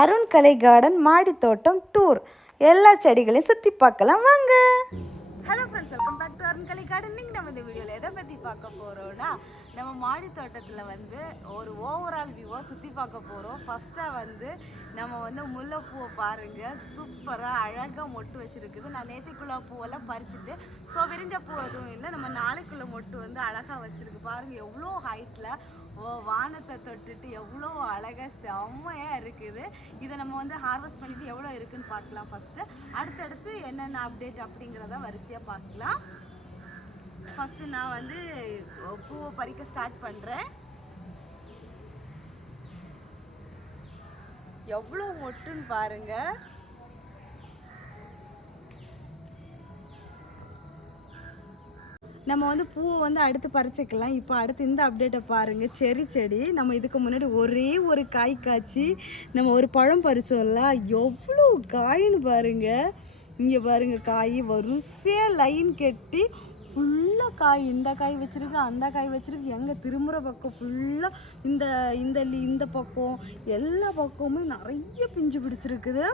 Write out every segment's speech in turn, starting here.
Arun Kalai garden மாடி தோட்டம் tour. எல்லா செடிகளையும் சுற்றி பார்க்கலாம் வாங்க. Hello friends, welcome back to Arun Kalai garden. நீங்கள் நம்ம இந்த வீடியோவில் எதை பற்றி பார்க்க போகிறோன்னா, நம்ம மாடி தோட்டத்தில் ஒரு ஓவரால் வியூவாக சுற்றி பார்க்க போகிறோம். ஃபஸ்ட்டாக நம்ம முல்லைப்பூவை பாருங்கள், சூப்பராக அழகாக மொட்டு வச்சுருக்குது. நான் நேற்றுக்குள்ள பூவெல்லாம் பறிச்சுட்டு விரிஞ்ச பூ எதுவும் இல்லை, நம்ம நாளைக்குள்ள மொட்டு அழகாக வச்சுருக்கு. பாருங்கள் எவ்வளோ ஹைட்டில் வானத்தை தொட்டுட்டு எவ்வளோ அழகாக செம்மையாக இருக்குது. இதை நம்ம ஹார்வெஸ்ட் பண்ணிவிட்டு எவ்வளோ இருக்குதுன்னு பார்க்கலாம். ஃபஸ்ட்டு அடுத்தடுத்து என்னென்ன அப்டேட் அப்படிங்கிறத வரிசையாக பார்க்கலாம். ஃபஸ்ட்டு நான் பூவை பறிக்க ஸ்டார்ட் பண்ணுறேன். எவ்வளோ மொட்டுன்னு பாருங்கள். நம்ம பூவை அடுத்து பறிச்சுக்கலாம். இப்போ அடுத்து இந்த அப்டேட்டை பாருங்கள். செரி செடி நம்ம இதுக்கு முன்னாடி ஒரே ஒரு காய் காய்ச்சி நம்ம ஒரு பழம் பறித்தோம்ல, எவ்வளோ காயின்னு பாருங்கள். இங்கே பாருங்கள், காய் வரிசையாக லைன் கட்டி ஃபுல்லாக காய். இந்த காய் வச்சுருக்கு, அந்த காய் வச்சுருக்கு. எங்கே திரும்புகிற பக்கம் ஃபுல்லாக இந்த பக்கம் எல்லா பக்கமும் நிறைய பிஞ்சு பிடிச்சிருக்குது.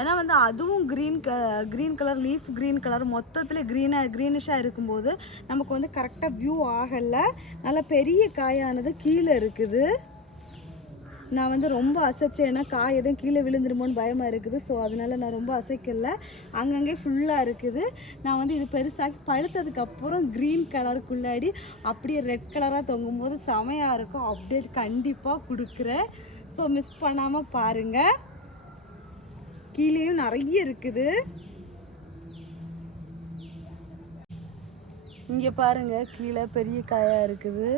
ஏன்னா அதுவும் green colour leaf, green colour மொத்தத்தில் க்ரீனிஷாக இருக்கும்போது நமக்கு கரெக்டாக வியூ ஆகலை. நல்லா பெரிய காயானது கீழே இருக்குது. நான் ரொம்ப அசைச்சேன், ஏன்னா காய் எதுவும் கீழே விழுந்துருமோன்னு பயமாக இருக்குது. ஸோ அதனால் நான் ரொம்ப அசைக்கலை. அங்கங்கே ஃபுல்லாக இருக்குது. நான் இது பெருசாகி பழுத்ததுக்கப்புறம் க்ரீன் கலருக்குள்ளாடி அப்படியே ரெட் கலராக தொங்கும்போது செமையாக இருக்கும். அப்டேட் கண்டிப்பாக கொடுக்குறேன். ஸோ மிஸ் பண்ணாமல் பாருங்கள். கீழேயும் நிறைய இருக்குது. இங்க பாருங்க, கீழே பெரிய காயா இருக்குது.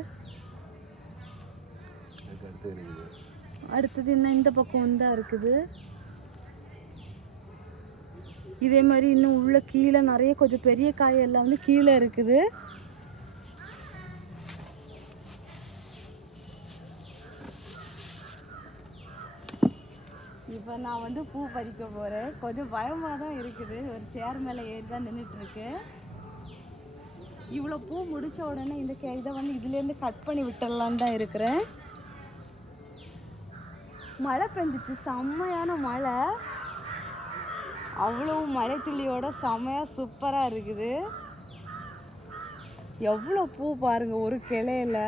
அடுத்தது இன்னும் இந்த பக்கம் தான் இருக்குது. இதே மாதிரி இன்னும் உள்ள கீழே நிறைய கொஞ்சம் பெரிய காய் எல்லாம் கீழே இருக்குது. இப்போ நான் பூ பறிக்க போகிறேன். கொஞ்சம் பயமாக தான் இருக்குது. ஒரு சேர் மேலே ஏறி தான் நின்றுட்டுருக்கு. இவ்வளோ பூ முடித்த உடனே இந்த இதை இதுலேருந்து கட் பண்ணி விட்டுடலான்னு தான் இருக்கிறேன். மழை பெஞ்சிச்சு, செம்மையான மழை. அவ்வளோ மழை துளியோட செம்மையாக சூப்பராக இருக்குது. எவ்வளோ பூ பாருங்கள் ஒரு கிளையில.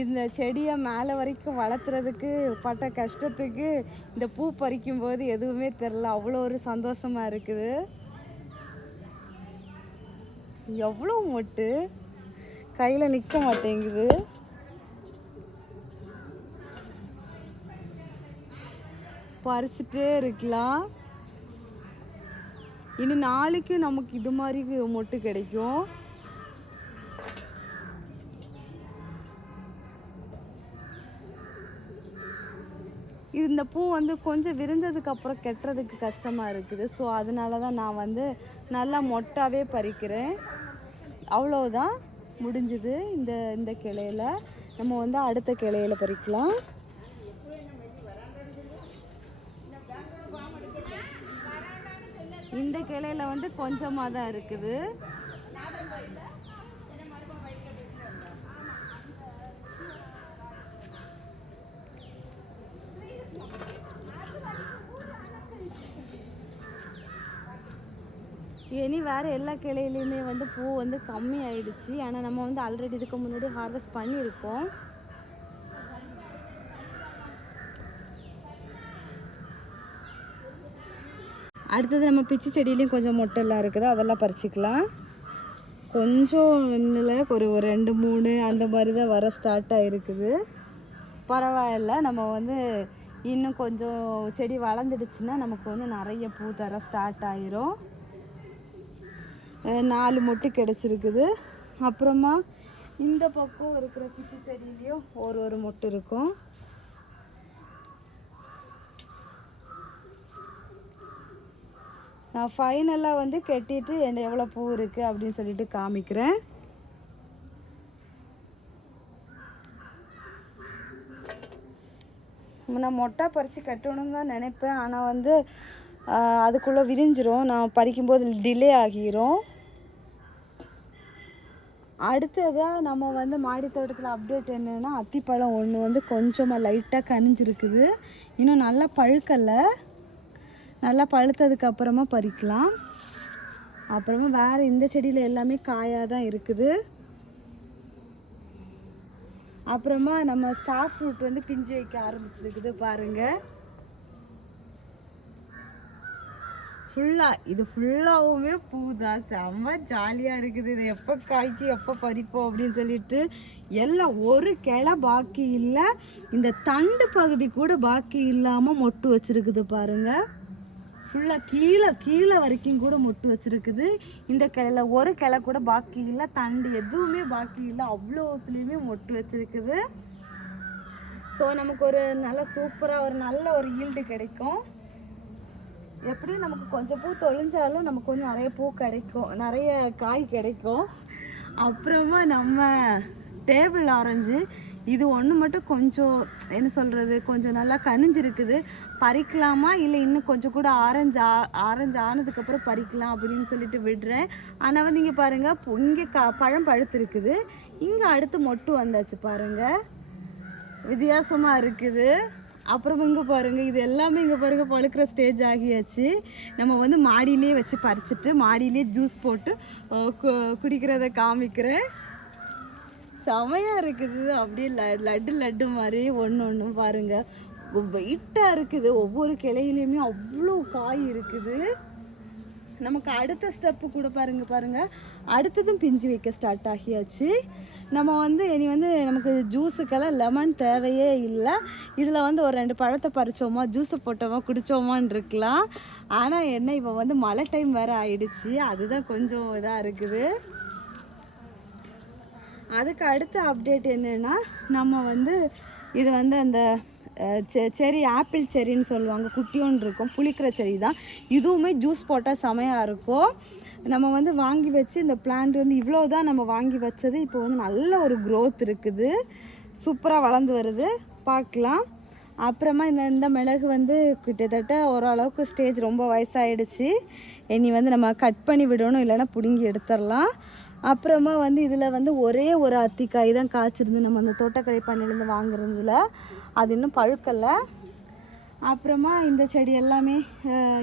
இந்த செடியை மேலே வரைக்கும் வளர்த்துறதுக்கு பட்ட கஷ்டத்துக்கு இந்த பூ பறிக்கும்போது எதுவுமே தெரில. அவ்வளோ ஒரு சந்தோஷமாக இருக்குது. எவ்வளோ மொட்டு கையில் நிற்க மாட்டேங்குது. பறிச்சுட்டே இருக்கலாம். இன்னும் நாளைக்கு நமக்கு இது மாதிரி மொட்டு கிடைக்கும். இந்த பூ கொஞ்சம் விரிஞ்சதுக்கப்புறம் கெட்டுறதுக்கு கஷ்டமாக இருக்குது. ஸோ அதனால தான் நான் நல்லா மொட்டாவே பறிக்கிறேன். அவ்வளோதான், முடிஞ்சுது. இந்த கிளையில் நம்ம அடுத்த கிளையில் பறிக்கலாம். இந்த கிளையில் கொஞ்சமாக தான் இருக்குது. இனி வேறு எல்லா கிளையிலையுமே பூ கம்மி ஆயிடுச்சு. ஆனால் நம்ம ஆல்ரெடி இதுக்கு முன்னாடி ஹார்வெஸ்ட் பண்ணியிருக்கோம். அடுத்தது நம்ம பிச்சி செடியிலையும் கொஞ்சம் மொட்டெல்லாம் இருக்குது, அதெல்லாம் பறிச்சிக்கலாம். கொஞ்சம் இன்னில் ஒரு 2-3 அந்த மாதிரி தான் வர ஸ்டார்ட் ஆகிருக்குது. பரவாயில்ல, நம்ம இன்னும் கொஞ்சம் செடி வளர்ந்துடுச்சுன்னா நமக்கு நிறைய பூ தர ஸ்டார்ட் ஆயிரும். 4 மொட்டு கிடச்சிருக்குது. அப்புறமா இந்த பக்கம் இருக்கிற பிச்சி செடியிலையும் ஒரு மொட்டு இருக்கும். நான் ஃபைனலாக கட்டிட்டு என்ன எவ்வளோ பூ இருக்குது அப்படின்னு சொல்லிட்டு காமிக்கிறேன். நான் மொட்டை பறித்து கட்டணும்னு தான் நினைப்பேன். ஆனால் அதுக்குள்ளே விரிஞ்சிரும். நான் பறிக்கும்போது டிலே ஆகிரும். அடுத்ததாக நம்ம வந்து மாடி தோட்டத்தில் அப்டேட் என்னென்னா அத்திப்பழம் ஒன்று வந்து கொஞ்சமாக லைட்டாக கனிஞ்சிருக்குது. இன்னும் நல்லா பழுக்கலை. நல்லா பழுத்ததுக்கு அப்புறமா பறிக்கலாம். அப்புறமா வேறு இந்த செடியில் எல்லாமே காயாக தான் இருக்குது. அப்புறமா நம்ம ஸ்டார் ஃப்ரூட் வந்து பிஞ்சு வைக்க ஆரம்பிச்சிருக்குது பாருங்கள். இது ஃபுல்லாகவுமே பூ தான். செம்ம ஜாலியாக இருக்குது. இது எப்போ காய்க்கும் எப்போ பறிப்போம் அப்படின்னு சொல்லிட்டு எல்லாம் ஒரு கிளை பாக்கி இல்லை. இந்த தண்டு பகுதி கூட பாக்கி இல்லாமல் மொட்டு வச்சுருக்குது பாருங்கள். ஃபுல்லாக கீழே வரைக்கும் கூட மொட்டு வச்சுருக்குது. இந்த கிளையில ஒரு கிளை கூட பாக்கி இல்லை. தண்டு எதுவுமே பாக்கி இல்லை. அவ்வளோத்துலேயுமே மொட்டு வச்சுருக்குது. ஸோ நமக்கு ஒரு நல்ல சூப்பராக ஒரு நல்ல ஒரு ஈல்டு கிடைக்கும். எப்படியும் நமக்கு கொஞ்சம் பூ தொழிஞ்சாலும் நமக்கு கொஞ்சம் நிறைய பூ கிடைக்கும், நிறைய காய் கிடைக்கும். அப்புறமா நம்ம டேபிள் ஆரஞ்சு இது ஒன்று மட்டும் கொஞ்சம் என்ன சொல்கிறது, கொஞ்சம் நல்லா கனிஞ்சிருக்குது. பறிக்கலாமா இல்லை இன்னும் கொஞ்சம் கூட ஆரஞ்சு ஆனதுக்கப்புறம் பறிக்கலாம் அப்படின்னு சொல்லிட்டு விடுறேன். ஆனால் வந்து இங்கே பாருங்கள், இங்கே பழம் பழுத்துருக்குது. இங்கே அடுத்து மொட்டு வந்தாச்சு பாருங்கள். வித்தியாசமாக இருக்குது. அப்புறம் இங்கே பாருங்கள், இது எல்லாமே இங்கே பாருங்கள் பழுக்கிற ஸ்டேஜ் ஆகியாச்சு. நம்ம வந்து மாடியிலே வச்சு பறிச்சுட்டு மாடியிலே ஜூஸ் போட்டு குடிக்கிறத காமிக்கிறேன். செமையாக இருக்குது. அப்படியே லட்டு மாதிரி ஒன்று பாருங்கள். வெயிட்டாக இருக்குது. ஒவ்வொரு கிளையிலையுமே அவ்வளோ காய் இருக்குது. நமக்கு அடுத்த ஸ்டெப்பு கூட பாருங்கள் அடுத்ததும் பிஞ்சு வைக்க ஸ்டார்ட் ஆகியாச்சு. நம்ம வந்து இனி வந்து நமக்கு ஜூஸுக்கெல்லாம் லெமன் தேவையே இல்லை. இதில் வந்து ஒரு 2 பழத்தை பறித்தோமா, ஜூஸை போட்டோமா, குடித்தோமான்னு இருக்கலாம். ஆனால் என்ன, இப்போ வந்து மழை டைம் வேறு ஆயிடுச்சு. அதுதான் கொஞ்சம் இதாக இருக்குது. அதுக்கு அடுத்த அப்டேட் என்னென்னா, நம்ம வந்து இது வந்து அந்த செரி, ஆப்பிள் செரின்னு சொல்லுவாங்க, குட்டியோன்னு இருக்கும், புளிக்கிற செரி தான். இதுவுமே ஜூஸ் போட்டால் செமையாக இருக்கும். நம்ம வந்து வாங்கி வச்சு இந்த பிளான்ட் வந்து இவ்வளோ தான் நம்ம வாங்கி வச்சது. இப்போ வந்து நல்ல ஒரு க்ரோத் இருக்குது. சூப்பராக வளர்ந்து வருது, பார்க்கலாம். அப்புறமா இந்த மிளகு வந்து கிட்டத்தட்ட ஓரளவுக்கு ஸ்டேஜ் ரொம்ப வயசாகிடுச்சு. இனி வந்து நம்ம கட் பண்ணி விடணும், இல்லைன்னா பிடுங்கி எடுத்துடலாம். அப்புறமா வந்து இதில் வந்து ஒரே ஒரு அத்திக்காய் தான் காய்ச்சிருந்து நம்ம அந்த தோட்டக்கலை பண்ணையிலேருந்து வாங்குறதுல. அது இன்னும் பழுக்கலை. அப்புறமா இந்த செடி எல்லாமே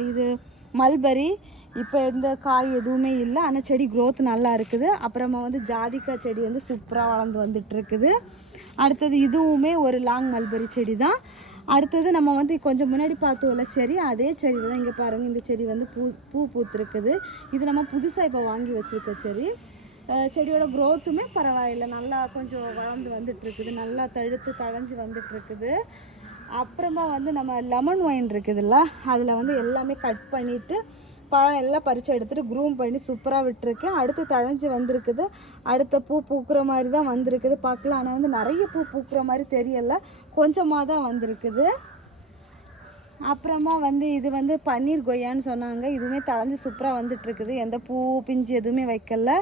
இது மல்பரி. இப்போ எந்த காய் எதுவுமே இல்லை, ஆனால் செடி க்ரோத் நல்லா இருக்குது. அப்புறமா வந்து ஜாதிக்காய் செடி வந்து சூப்பராக வளர்ந்து வந்துட்டுருக்குது. அடுத்தது இதுவுமே ஒரு லாங் மல்பரி செடி தான். அடுத்தது நம்ம வந்து கொஞ்சம் முன்னாடி பார்த்தோம்ல செடி, அதே செடி தான். இங்கே பாருங்கள், இந்த செடி வந்து பூ பூத்துருக்குது. இது நம்ம புதுசாக இப்போ வாங்கி வச்சுருக்க செடி. செடியோட க்ரோத்துமே பரவாயில்லை, நல்லா கொஞ்சம் வளர்ந்து வந்துட்டுருக்குது, நல்லா தழைஞ்சு வந்துட்டுருக்குது. அப்புறமா வந்து நம்ம லெமன் ஒயின் இருக்குதுல்ல, அதில் வந்து எல்லாமே கட் பண்ணிவிட்டு பழம் எல்லாம் பறித்து எடுத்துகிட்டு க்ரூம் பண்ணி சூப்பராக விட்டுருக்கேன். அடுத்து தழைஞ்சி வந்திருக்குது. அடுத்த பூ பூக்கிற மாதிரி தான் வந்திருக்குது, பார்க்கலாம். ஆனால் வந்து நிறைய பூ பூக்கிற மாதிரி தெரியலை, கொஞ்சமாக தான் வந்திருக்குது. அப்புறமா வந்து இது வந்து பன்னீர் கொய்யான்னு சொன்னாங்க. இதுவுமே தழைஞ்சி சூப்பராக வந்துட்டுருக்குது, எந்த பூ பிஞ்சு எதுவுமே வைக்கல.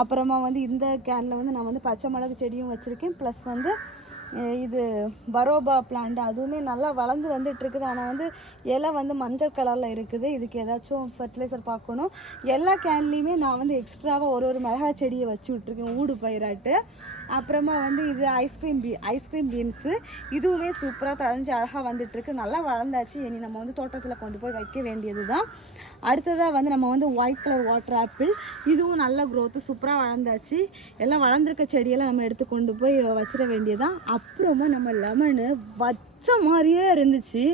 அப்புறமா வந்து இந்த கேனில் வந்து நான் வந்து பச்சை மிளகு செடியும் வச்சுருக்கேன். ப்ளஸ் வந்து இது பரோபா பிளான்ட், அதுவுமே நல்லா வளர்ந்து வந்துட்டுருக்குது. ஆனால் வந்து இலை வந்து மஞ்சள் கலரில் இருக்குது. இதுக்கு ஏதாச்சும் ஃபர்டிலைசர் பார்க்கணும். எல்லா கேன்லேயுமே நான் வந்து எக்ஸ்ட்ராவாக ஒரு மிளகாய் செடியை வச்சு விட்ருக்கேன், ஊடு பயிராட்டு. அப்புறமா வந்து இது ஐஸ்கிரீம் பீன்ஸு, இதுவுமே சூப்பராக தழைஞ்சி அழகாக வந்துட்டுருக்கு, நல்லா வளர்ந்தாச்சு. இனி நம்ம வந்து தோட்டத்தில் கொண்டு போய் வைக்க வேண்டியது தான். அடுத்ததாக வந்து நம்ம வந்து ஒயிட் கலர் வாட்டர் ஆப்பிள், இதுவும் நல்ல க்ரோத்து, சூப்பராக வளர்ந்தாச்சு. எல்லாம் வளர்ந்துருக்க செடியெல்லாம் நம்ம எடுத்து கொண்டு போய் வச்சிட வேண்டியதுதான். அப்புறமா நம்ம லெமனு வச்ச மாதிரியே இருந்துச்சு.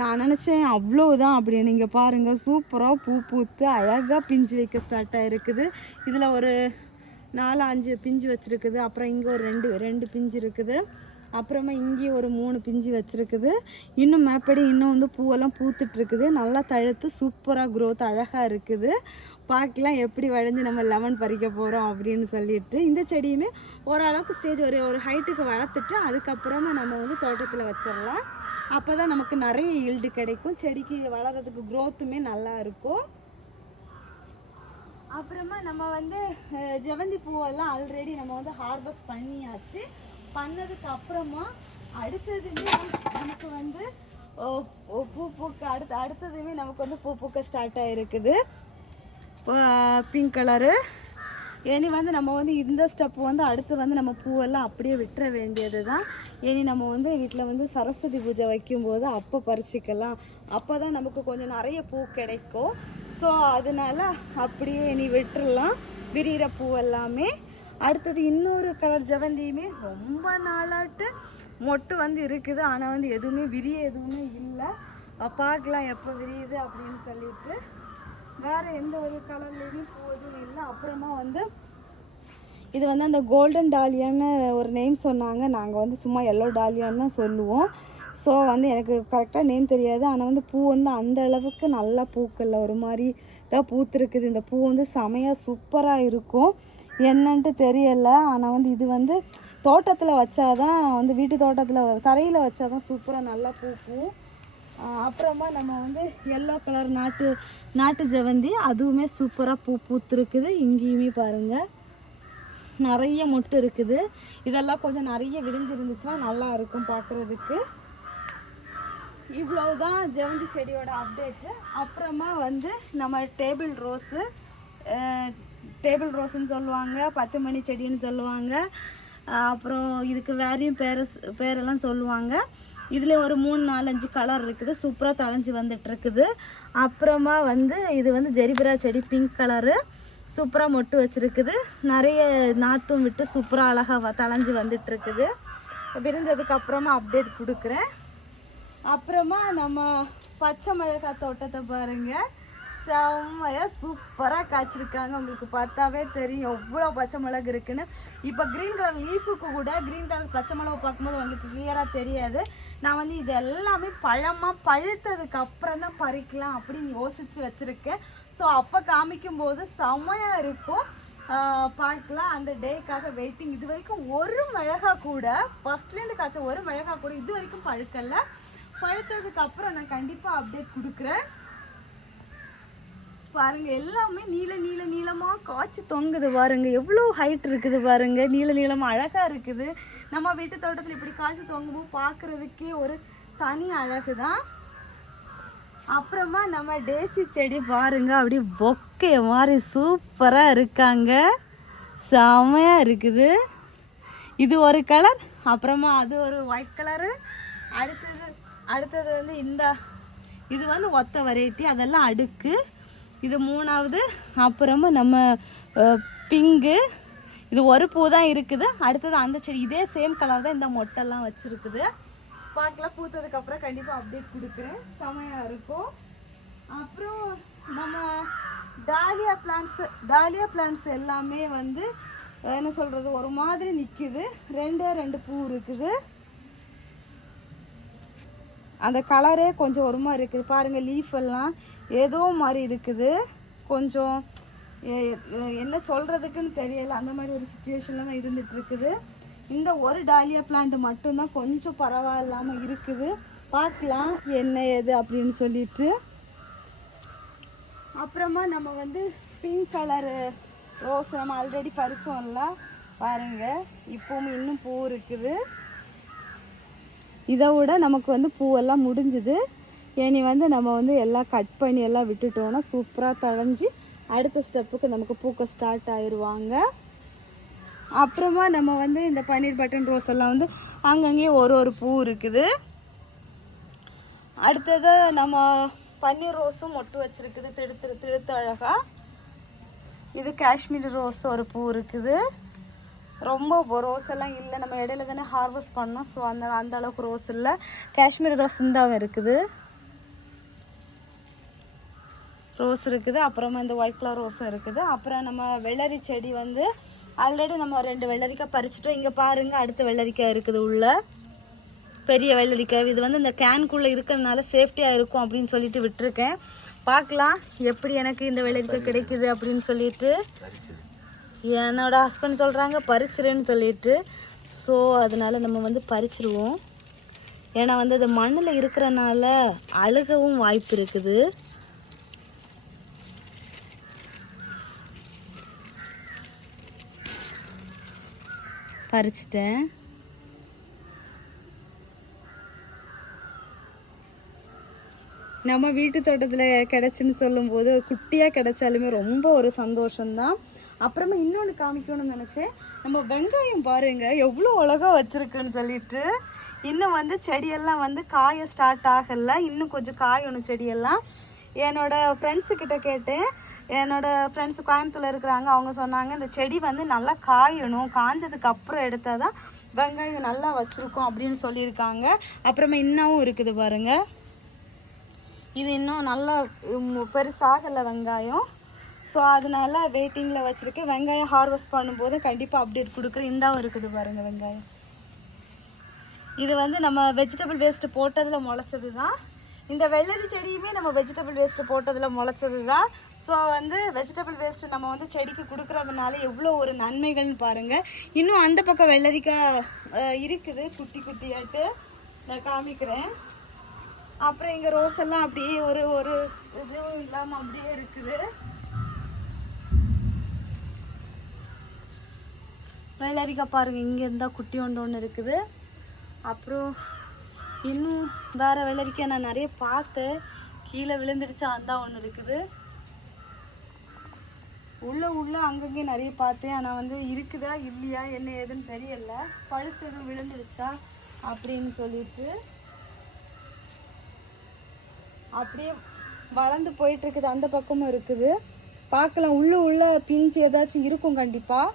நான் நினச்சேன் அவ்வளோதான் அப்படின்னு. இங்கே பாருங்கள், சூப்பராக பூ பூத்து அழகாக பிஞ்சு வைக்க ஸ்டார்ட் ஆகிருக்குது. இதில் ஒரு 4-5 பிஞ்சு வச்சுருக்குது. அப்புறம் இங்கே ஒரு ரெண்டு பிஞ்சு இருக்குது. அப்புறமா இங்கே ஒரு 3 பிஞ்சு வச்சுருக்குது. இன்னும் மேப்படி இன்னும் வந்து பூவெல்லாம் பூத்துட்ருக்குது, நல்லா தழுத்து சூப்பராக க்ரோத் அழகாக இருக்குது. பார்க்கலாம் எப்படி வளைஞ்சு நம்ம லெமன் பறிக்க போகிறோம் அப்படின்னு சொல்லிட்டு. இந்த செடியுமே ஓரளவுக்கு ஸ்டேஜ் ஒரு ஹைட்டுக்கு வளர்த்துட்டு அதுக்கப்புறமா நம்ம வந்து தோட்டத்தில் வச்சிடலாம். அப்போ தான் நமக்கு நிறைய ஈல்டு கிடைக்கும், செடிக்கு வளர்கிறதுக்கு க்ரோத்துமே நல்லா இருக்கும். அப்புறமா நம்ம வந்து ஜெவந்தி பூவெல்லாம் ஆல்ரெடி நம்ம வந்து ஹார்வெஸ்ட் பண்ணியாச்சு. பண்ணதுக்கு அப்புறமா அடுத்ததுமே நமக்கு வந்து பூ பூக்க அடுத்ததுமே நமக்கு வந்து பூ பூக்க ஸ்டார்ட் ஆகிருக்குது. பிங்க் கலரு இனி வந்து நம்ம வந்து இந்த ஸ்டெப் வந்து அடுத்து வந்து நம்ம பூவெல்லாம் அப்படியே விட்டுற வேண்டியது தான். இனி நம்ம வந்து வீட்டில் வந்து சரஸ்வதி பூஜை வைக்கும்போது அப்போ பறிச்சிக்கலாம். அப்போ தான் நமக்கு கொஞ்சம் நிறைய பூ கிடைக்கும். ஸோ அதனால அப்படியே இனி விட்டுறலாம் விரிகிற பூ எல்லாமே. அடுத்தது இன்னொரு கலர் ஜெவந்தியுமே ரொம்ப நாளாட்டு மொட்டு வந்து இருக்குது. ஆனால் வந்து எதுவுமே விரிய எதுவுமே இல்லை. பார்க்கலாம் எப்போ விரியுது அப்படின்னு சொல்லிட்டு. வேறு எந்த ஒரு கலர்லேயுமே பூ எதுவும் இல்லை. அப்புறமா வந்து இது வந்து அந்த கோல்டன் டாலியான்னு ஒரு நேம் சொன்னாங்க. நாங்கள் வந்து சும்மா எல்லோ டாலியான்னு தான் சொல்லுவோம். ஸோ வந்து எனக்கு கரெக்டாக நேம் தெரியாது. ஆனால் வந்து பூ வந்து அந்த அளவுக்கு நல்லா பூக்கல்ல ஒரு மாதிரி தான் பூத்துருக்குது. இந்த பூ வந்து செமையாக சூப்பராக இருக்கும். என்னன்ட்டு தெரியலை. ஆனால் வந்து இது வந்து தோட்டத்தில் வச்சாதான் வந்து வீட்டு தோட்டத்தில் தரையில் வச்சாதான் சூப்பராக நல்லா பூக்கும். அப்புறமா நம்ம வந்து எல்லோ கலர் நாட்டு ஜெவந்தி அதுவுமே சூப்பராக பூத்துருக்குது. இங்கேயுமே பாருங்கள் நிறைய மொட்டு இருக்குது. இதெல்லாம் கொஞ்சம் நிறைய விரிஞ்சிருந்துச்சுன்னா நல்லா இருக்கும் பார்க்குறதுக்கு. இவ்வளவுதான் ஜெவந்தி செடியோட அப்டேட்டு. அப்புறமா வந்து நம்ம டேபிள் ரோஸுன்னு சொல்லுவாங்க, 10 மணி செடின்னு சொல்லுவாங்க. அப்புறம் இதுக்கு வேறையும் பேரெல்லாம் சொல்லுவாங்க. இதில் ஒரு 3-4-5 கலர் இருக்குது. சூப்பராக தழைஞ்சி வந்துட்டுருக்குது. அப்புறமா வந்து இது வந்து ஜெரிபரா செடி பிங்க் கலரு சூப்பராக மொட்டு வச்சுருக்குது. நிறைய நாற்றும் விட்டு சூப்பராக அழகாக தழைஞ்சி வந்துட்டுருக்குது. விரிஞ்சதுக்கப்புறமா அப்டேட் கொடுக்குறேன். அப்புறமா நம்ம பச்சை மிளகாய் தோட்டத்தை பாருங்கள். செம்மையாக சூப்பராக காய்ச்சிருக்காங்க. உங்களுக்கு பார்த்தாவே தெரியும் எவ்வளோ பச்சை மிளகு இருக்குன்னு. இப்போ க்ரீன் கலர் லீஃபுக்கு கூட க்ரீன் கலர் பச்சை மிளகு பார்க்கும்போது உங்களுக்கு கிளியராக தெரியாது. நான் வந்து இது எல்லாமே பழுத்ததுக்கு அப்புறம் தான் பறிக்கலாம் அப்படின்னு யோசித்து வச்சுருக்கேன். ஸோ அப்போ காமிக்கும்போது செம்மையாக இருக்கும். பார்க்கலாம். அந்த டேக்காக வெயிட்டிங். இது வரைக்கும் ஒரு மிளகா கூட ஃபஸ்ட்லேருந்து காய்ச்ச ஒரு மிளகா கூட இது வரைக்கும் பழுக்கலை. பழுத்ததுக்கு அப்புறம் நான் கண்டிப்பாக அப்டேட் கொடுக்குறேன். பாருங்க எல்லாமே நீளமாக காய்ச்சி தொங்குது. பாருங்க எவ்வளோ ஹைட் இருக்குது பாருங்க. நீளமாக அழகாக இருக்குது. நம்ம வீட்டு தோட்டத்தில் இப்படி காய்ச்சி தொங்கும்போது பார்க்குறதுக்கே ஒரு தனி அழகு தான். அப்புறமா நம்ம டேசி செடி பாருங்க அப்படியே பொக்கைய மாதிரி சூப்பராக இருக்காங்க. செமையாக இருக்குது. இது ஒரு கலர். அப்புறமா அது ஒரு ஒயிட் கலரு. அடுத்தது வந்து இது வந்து ஒத்த வெரைட்டி. அதெல்லாம் அடுக்கு. இது 3வது. அப்புறமா நம்ம பிங்கு. இது ஒரு பூ தான் இருக்குது. அடுத்தது அந்த செடி இதே சேம் கலர் தான் இந்த மொட்டெல்லாம் வச்சுருக்குது. பார்க்கலாம். பூத்ததுக்கப்புறம் கண்டிப்பாக அப்டேட் கொடுக்குறேன். செமையாக இருக்கும். அப்புறம் நம்ம டாலியா பிளான்ட்ஸ் எல்லாமே வந்து என்ன சொல்கிறது ஒரு மாதிரி நிற்கிது. 2 பூ இருக்குது. அந்த கலரே கொஞ்சம் ஒரு மாதிரி இருக்குது பாருங்கள். லீஃப் எல்லாம் ஏதோ மாதிரி இருக்குது. கொஞ்சம் என்ன சொல்கிறதுக்குன்னு தெரியலை. அந்த மாதிரி ஒரு சுச்சுவேஷனில் தான் இருந்துகிட்ருக்குது. இந்த ஒரு டாலியா பிளான்ட் மட்டும்தான் கொஞ்சம் பரவாயில்லாமல் இருக்குது. பார்க்கலாம் என்ன ஏது அப்படின்னு சொல்லிட்டு. அப்புறமா நம்ம வந்து பிங்க் கலரு ரோஸ் நம்ம ஆல்ரெடி பறிச்சோம்ல பாருங்கள். இப்போவும் இன்னும் பூ இருக்குது. இதை விட நமக்கு வந்து பூவெல்லாம் முடிஞ்சுது. இனி வந்து நம்ம வந்து எல்லாம் கட் பண்ணி எல்லாம் விட்டுட்டோன்னா சூப்பராக தழைஞ்சி அடுத்த ஸ்டெப்புக்கு நமக்கு பூக்க ஸ்டார்ட் ஆயிடுவாங்க. அப்புறமா நம்ம வந்து இந்த பன்னீர் பட்டன் ரோஸ் எல்லாம் வந்து அங்கங்கேயே ஒரு பூ இருக்குது. அடுத்தது நம்ம பன்னீர் ரோஸும் மொட்டு வச்சுருக்குது திடுத்து அழகாக. இது காஷ்மீரி ரோஸ் ஒரு பூ இருக்குது. ரொம்ப ரோஸ் எல்லாம் இல்லை. நம்ம இடையில தானே ஹார்வெஸ்ட் பண்ணோம். ஸோ அந்த அளவுக்கு ரோஸ் இல்லை. காஷ்மீரி ரோஸ் இந்தாவும் இருக்குது. அப்புறமா இந்த ஒயிட் கலர் ரோஸும் இருக்குது. அப்புறம் நம்ம வெள்ளரி செடி வந்து ஆல்ரெடி நம்ம 2 வெள்ளரிக்காய் பறிச்சிட்டோம். இங்கே பாருங்கள் அடுத்த வெள்ளரிக்காய் இருக்குது உள்ள பெரிய வெள்ளரிக்காய். இது வந்து இந்த கேனுக்குள்ளே இருக்கிறதுனால சேஃப்டியாக இருக்கும் அப்படின்னு சொல்லிட்டு விட்டுருக்கேன். பார்க்கலாம் எப்படி எனக்கு இந்த வெள்ளரிக்காய் கிடைக்குது அப்படின்னு சொல்லிட்டு. என்னோட ஹஸ்பண்ட் சொல்கிறாங்க பறிச்சிருன்னு சொல்லிட்டு. ஸோ அதனால் நம்ம வந்து பறிச்சிருவோம். ஏன்னா வந்து அது மண்ணில் இருக்கிறனால அழுகவும் வாய்ப்பு இருக்குது. பறிச்சிட்டேன். நம்ம வீட்டு தோட்டத்தில் கிடச்சின்னு சொல்லும்போது குட்டியாக கிடைச்சாலுமே ரொம்ப ஒரு சந்தோஷம்தான். அப்புறமா இன்னொன்று காமிக்கணும்னு நினச்சேன். நம்ம வெங்காயம் பாருங்க எவ்வளோ அழகாக வச்சுருக்குன்னு சொல்லிட்டு. இன்னும் வந்து செடியெல்லாம் வந்து காய ஸ்டார்ட் ஆகலை, இன்னும் கொஞ்சம் காயணும் செடியெல்லாம். என்னோடய ஃப்ரெண்ட்ஸுக்கிட்ட கேட்டேன், என்னோடய ஃப்ரெண்ட்ஸ் கோயம்புத்தூரில் இருக்கிறாங்க. அவங்க சொன்னாங்க இந்த செடி வந்து நல்லா காயணும், காஞ்சதுக்கு அப்புறம் எடுத்தால் தான் வெங்காயம் நல்லா வச்சுருக்கோம் அப்படின்னு சொல்லியிருக்காங்க. அப்புறமா இன்னமும் இருக்குது பாருங்கள், இது இன்னும் நல்லா பெருசாகலை வெங்காயம். ஸோ அதனால வெயிட்டிங்கில் வச்சுருக்கேன். வெங்காயம் ஹார்வெஸ்ட் பண்ணும்போது கண்டிப்பாக அப்டேட் கொடுக்குறேன். இந்தாவும் இருக்குது பாருங்கள் வெங்காயம். இது வந்து நம்ம வெஜிடபிள் வேஸ்ட்டு போட்டதில் முளைச்சது தான். இந்த வெள்ளரி செடியுமே நம்ம வெஜிடபிள் வேஸ்ட்டு போட்டதில் முளைச்சது தான். ஸோ வந்து வெஜிடபிள் வேஸ்ட்டு நம்ம வந்து செடிக்கு கொடுக்குறதுனால எவ்வளோ ஒரு நன்மைகள்னு பாருங்கள். இன்னும் அந்த பக்கம் வெள்ளரிக்காய் இருக்குது குட்டி குட்டியாட்டு, நான் காமிக்கிறேன். அப்புறம் இங்கே ரோஸ் எல்லாம் அப்படியே ஒரு ஒரு இதுவும் இல்லாமல் அப்படியே இருக்குது. வெள்ளரிக்காய் பாருங்கள், இங்கே இருந்தால் குட்டி ஒன்று இருக்குது. அப்புறம் இன்னும் வேறு வெள்ளரிக்காய் நான் நிறைய பார்த்தேன், கீழே விழுந்துடுச்சா அந்த ஒன்று இருக்குது. உள்ள அங்கங்கே நிறைய பார்த்தேன், ஆனால் வந்து இருக்குதா இல்லையா என்ன ஏதுன்னு தெரியல. பழுத்து எதுவும் விழுந்துடுச்சா அப்படின்னு சொல்லிட்டு அப்படியே வளர்ந்து போயிட்டுருக்குது. அந்த பக்கமும் இருக்குது, பார்க்கலாம். உள்ள பிஞ்சு ஏதாச்சும் இருக்கும் கண்டிப்பாக.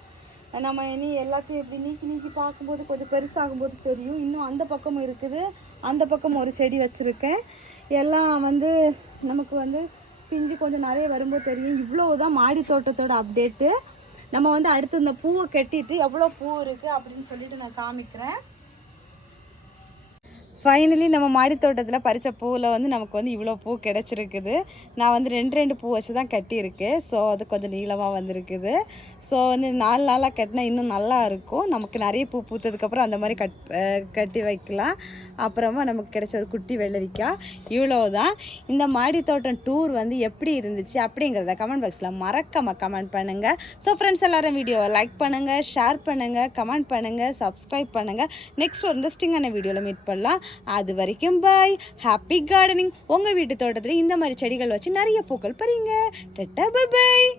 நம்ம இனி எல்லாத்தையும் எப்படி நீக்கி பார்க்கும்போது கொஞ்சம் பெருசாகும்போது தெரியும். இன்னும் அந்த பக்கமும் இருக்குது, அந்த பக்கம் ஒரு செடி வச்சுருக்கேன். எல்லாம் வந்து நமக்கு வந்து பிஞ்சு கொஞ்சம் நிறைய வரும்போது தெரியும். இவ்வளோ தான் மாடி தோட்டத்தோட அப்டேட்டு. நம்ம வந்து அடுத்து இந்த பூவை கட்டிட்டு எவ்வளோ பூ இருக்குது அப்படின்னு சொல்லிட்டு நான் காமிக்கிறேன். ஃபைனலி நம்ம மாடி தோட்டத்தில் பறித்த பூவில் வந்து நமக்கு வந்து இவ்வளோ பூ கிடச்சிருக்குது. நான் வந்து 2 பூ வச்சு தான் கட்டியிருக்கு. ஸோ அது கொஞ்சம் நீளமாக வந்திருக்குது. ஸோ வந்து 4 நாளாக கட்டினா இன்னும் நல்லா இருக்கும். நமக்கு நிறைய பூ பூத்ததுக்கப்புறம் அந்த மாதிரி கட்டி வைக்கலாம். அப்புறமா நமக்கு கிடைச்ச ஒரு குட்டி வெள்ளரிக்காய். இவ்வளோ தான். இந்த மாடி தோட்டம் டூர் வந்து எப்படி இருந்துச்சு அப்படிங்கிறத கமெண்ட் பாக்ஸில் மறக்காமல் கமெண்ட் பண்ணுங்கள். ஸோ ஃப்ரெண்ட்ஸ் எல்லோரும் வீடியோவை லைக் பண்ணுங்கள், ஷேர் பண்ணுங்கள், கமெண்ட் பண்ணுங்கள், சப்ஸ்கிரைப் பண்ணுங்கள். நெக்ஸ்ட் ஒரு இன்ட்ரெஸ்டிங்கான வீடியோவில் மீட் பண்ணலாம். அது வரைக்கும் பாய். Happy gardening. உங்கள் வீட்டு தோட்டத்தில் இந்த மாதிரி செடிகள் வச்சு நிறைய பூக்கள் பறிங்க. Ta-ta bye bye.